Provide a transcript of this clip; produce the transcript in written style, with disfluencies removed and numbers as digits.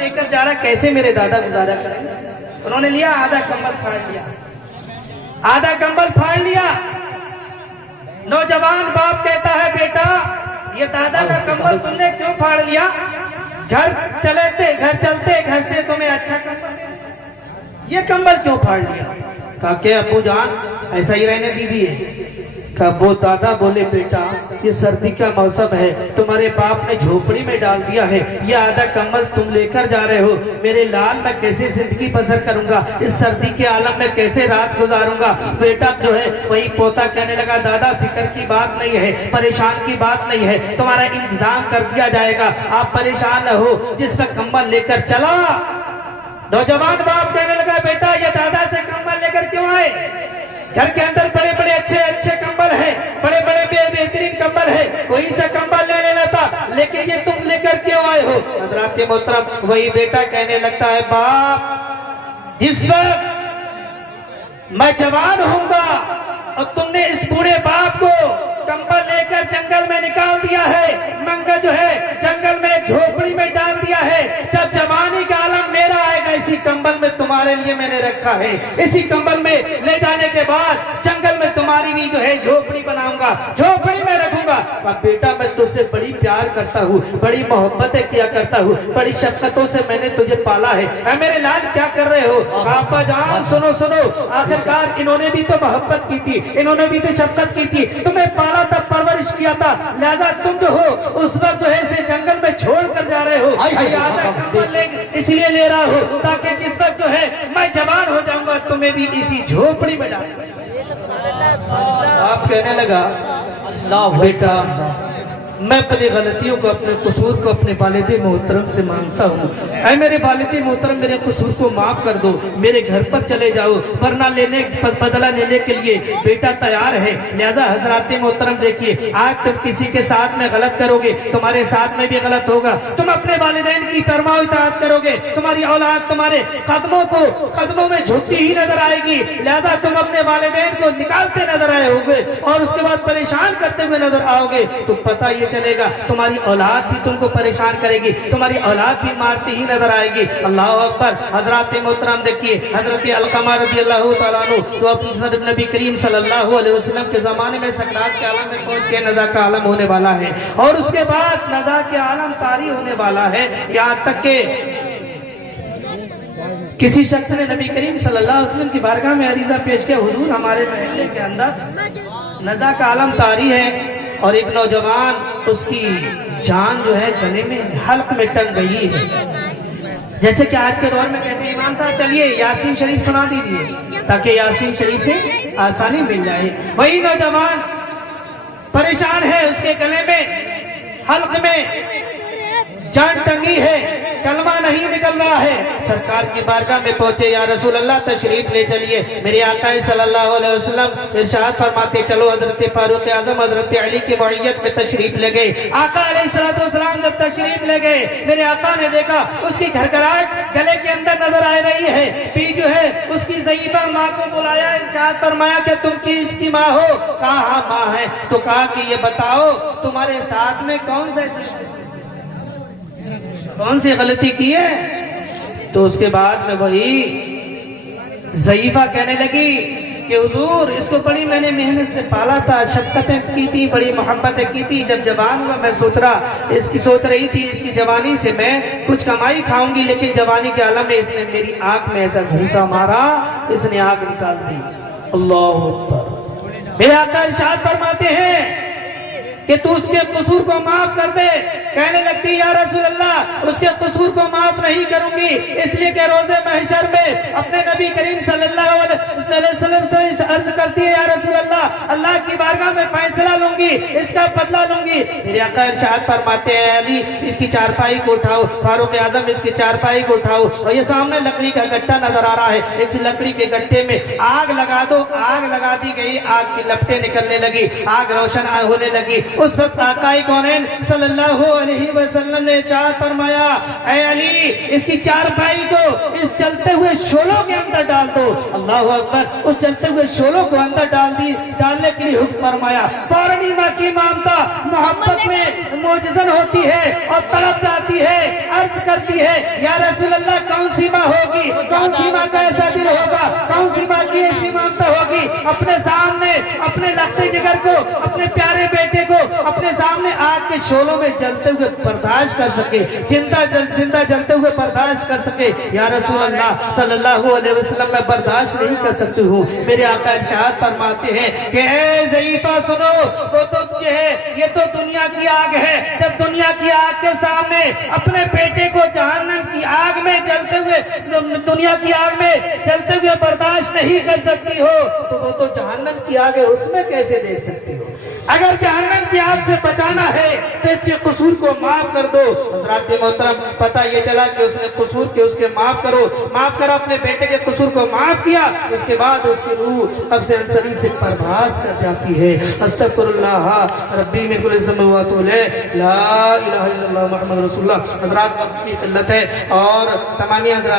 دے کر جا رہا, کیسے میرے دادا گزارا کریں. انہوں نے لیا, آدھا کمبل پھاڑ لیا, آدھا کمبل پھاڑ لیا. نوجوان باپ کہتا ہے بیٹا یہ دادا کا کمبل تم نے کیوں پھاڑ لیا؟ گھر چلتے گھر سے تمہیں اچھا کمبل, یہ کمبل کیوں پھاڑ لیا؟ کہا کہ ابو جان ایسا ہی رہنے دیجیے. کہا وہ دادا بولے بیٹا یہ سردی کا موسم ہے, تمہارے باپ نے جھوپڑی میں ڈال دیا ہے, یہ آدھا کمبل تم لے کر جا رہے ہو, میرے لال میں کیسے زندگی بسر کروں گا, اس سردی کے عالم میں کیسے رات گزاروں گا. بیٹا جو ہے وہی پوتا کہنے لگا دادا فکر کی بات نہیں ہے, پریشان کی بات نہیں ہے, تمہارا انتظام کر دیا جائے گا, آپ پریشان نہ ہو. جس کا کمبل لے کر چلا, نوجوان باپ کہنے لگا بیٹا یہ دادا سے کمبل لے کر کیوں آئے؟ گھر کے اندر بڑے بڑے اچھے کمبل ہیں, بڑے بڑے بہترین کمبل ہے, کوئی سا کمبل لے لینا تھا, لیکن یہ تم لے کر کیوں آئے ہو؟ حضرات محترم وہی بیٹا کہنے لگتا ہے باپ جس وقت میں جوان ہوں گا اور تم نے اس بوڑھے باپ کو کمبل لے کر جنگل میں نکال دیا ہے, منگا جو ہے جنگل میں جھوپڑی میں ڈال دیا ہے, جب جوانی کا عالم میرا آئے گا اسی کمبل میں تمہارے لیے میں نے رکھا ہے, اسی کمبل میں لے جانے کے بعد جنگل میں تمہاری بھی جو ہے جھوپڑی بناؤں گا, جھوپڑی میں رکھوں گا. کہا بیٹا میں تجھ سے بڑی پیار کرتا ہوں, بڑی محبتیں کیا کرتا ہوں, بڑی شفقتوں سے میں نے تجھے پالا ہے, اے میرے لال کیا کر رہے ہو؟ کہا ابا جان سنو, آخرکار انہوں نے بھی تو محبت کی تھی, انہوں نے بھی تو شفقت کی تھی, تمہیں پالا تھا, پرورش کیا تھا, لہذا تم جو ہو اس وقت جو ہے اسے جنگل میں چھوڑ کر جا رہے ہو. آدھا کمبل اس لیے لے رہا ہو تاکہ جس وقت جو ہے میں جوان ہو جاؤں گا تمہیں بھی اسی جھوپڑی میں ڈال. آپ کہنے لگا بیٹا میں اپنی غلطیوں کو, اپنے قصور کو اپنے والد محترم سے مانگتا ہوں, اے میرے والد محترم میرے قصور کو معاف کر دو, میرے گھر پر چلے جاؤ, ورنہ بدلہ لینے کے لیے بیٹا تیار ہے. لہذا حضرات محترم دیکھیے, آج تم کسی کے ساتھ میں غلط کرو گے تمہارے ساتھ میں بھی غلط ہوگا, تم اپنے والدین کی فرما اطاعت کرو گے تمہاری اولاد تمہارے قدموں میں جھکتی ہی نظر آئے گی, لہذا تم اپنے والدین کو نکالتے نظر آئے ہوگے اور اس کے بعد پریشان کرتے ہوئے نظر آؤ گے, تو پتہ یہ چلے گا تمہاری اولاد بھی تم کو پریشان کرے گی, تمہاری اولاد بھی مارتی ہی نظر آئے گی. اللہ اکبر. حضرات محترم دیکھیے حضرت علقمہ رضی اللہ تعالیٰ عنہ تو اپنے نبی کریم صلی اللہ علیہ وسلم کے زمانے میں سکرات کے عالم میں پہنچ کے نزا کا عالم ہونے والا ہے, اور اس کے بعد نزا کے عالم طاری ہونے والا ہے, یہاں تک کہ کسی شخص نے نبی کریم صلی اللہ علیہ وسلم کی بارگاہ میں عریضہ پیش کیا, حضور ہمارے محلے کے اندر نزا کا عالم طاری ہے اور ایک نوجوان اس کی جان جو ہے گلے میں حلق میں ٹنگ گئی ہے. جیسے کہ آج کے دور میں کہتے ہیں امام صاحب چلیے یاسین شریف سنا دیجیے تاکہ یاسین شریف سے آسانی مل جائے. وہی نوجوان پریشان ہے, اس کے گلے میں حلق میں جان ٹنگی ہے, کلمہ نہیں نکل رہا ہے. سرکار کی بارگاہ میں پہنچے, یا رسول اللہ تشریف لے چلیے. میرے آقا صلی اللہ علیہ وسلم ارشاد فرماتے چلو حضرت فاروق اعظم حضرت علی کی معیت میں تشریف لے گئے. آقا علیہ السلام جب تشریف لے گئے میرے آقا نے دیکھا اس کی گھرگھراہٹ گلے کے اندر نظر آ رہی ہے. پھر جو ہے اس کی ضعیفہ ماں کو بلایا, ارشاد فرمایا کہ تم کی اس کی ماں ہو؟ کہا ہاں ماں ہے. تو کہا کہ یہ بتاؤ تمہارے ساتھ میں کون سی غلطی کی ہے؟ تو اس کے بعد میں وہی ضعیفہ کہنے لگی کہ حضور اس کو بڑی میں نے محنت سے پالا تھا, شفقتیں کی تھی, بڑی محبتیں کی تھی. جب جوان ہوا میں سوچ رہی تھی اس کی جوانی سے میں کچھ کمائی کھاؤں گی, لیکن جوانی کے عالم میں اس نے میری آنکھ میں ایسا گھونسا مارا, اس نے آنکھ نکال دی. اللہ اکبر. میرے آقا ارشاد فرماتے ہیں کہ تو اس کے قصور کو معاف کر دے. کہنے لگتی یا رسول اللہ اس کے قصور کو معاف نہیں کروں گی, اس لیے کہ روز محشر میں اپنے نبی کریم صلی اللہ علیہ وسلم سے عرض کرتی ہے یا رسول اللہ کی بارگاہ میں فیصلہ لوں گی, اس کا بدلہ لوں گی. میرے آقا ارشاد فرماتے ہیں علی اس کی چارپائی کو اٹھاؤ, فاروق اعظم اس کی چارپائی کو اٹھاؤ, اور یہ سامنے لکڑی کا گٹھا نظر آ رہا ہے, اس لکڑی کے گٹھے میں آگ لگا دو. آگ لگا دی گئی, آگ کی لپٹیں نکلنے لگی, آگ روشن ہونے لگی. اس وقت آقا کونین صلی اللہ علیہ وسلم نے ارشاد فرمایا اے علی اس کی چارپائی کو اس جلتے ہوئے شعلوں کے اندر ڈال دو. اللہ اکبر. اس جلتے ہوئے شعلوں کو اندر ڈالنے کے لیے حکم فرمایا. فوراً ہی ماں کی مامتا محبت میں معجزن ہوتی ہے اور تڑپ جاتی ہے, عرض کرتی ہے یا رسول اللہ کون سی ماں ہوگی, کون سی ماں کا ایسا دل ہوگا, کون سی ماں کی ایسی مامتا ہوگی اپنے سامنے اپنے لگتے جگر کو, اپنے پیارے بیٹے کو اپنے سامنے آگ کے شعلوں میں جلتے ہوئے برداشت کر سکے, زندہ جلتے ہوئے برداشت کر سکے. یا رسول اللہ صلی اللہ علیہ وسلم میں برداشت نہیں کر سکتی ہوں. میرے آقا ارشاد فرماتے ہیں کہ اے ضعیفہ سنو, وہ تو ہے یہ تو دنیا کی آگ ہے. جب دنیا کی آگ کے سامنے اپنے بیٹے کو جہنم کی آگ میں جلتے ہوئے, دنیا کی آگ میں جلتے ہوئے برداشت نہیں کر سکتی ہو تو وہ تو جہنم کی آگ ہے, اس میں کیسے دیکھ سکتی ہو؟ اگر جہنم کی آگ سے بچانا ہے تو اس کے قصور کو معاف کر دو. حضرات محترم پتہ یہ چلا کہ اس نے قصور کے اس کے معاف کرو, معاف کرو. اپنے بیٹے کے قصور کو معاف کیا, اس کے بعد اس کی روح اب سے انسانی سے پرواز کر جاتی ہے. استغفر اللہ ربی من کل ذنب واتوب الیہ, لا الہ الا اللہ محمد رسول اللہ. حضرات وقت کی قلت ہے اور تمام حضرات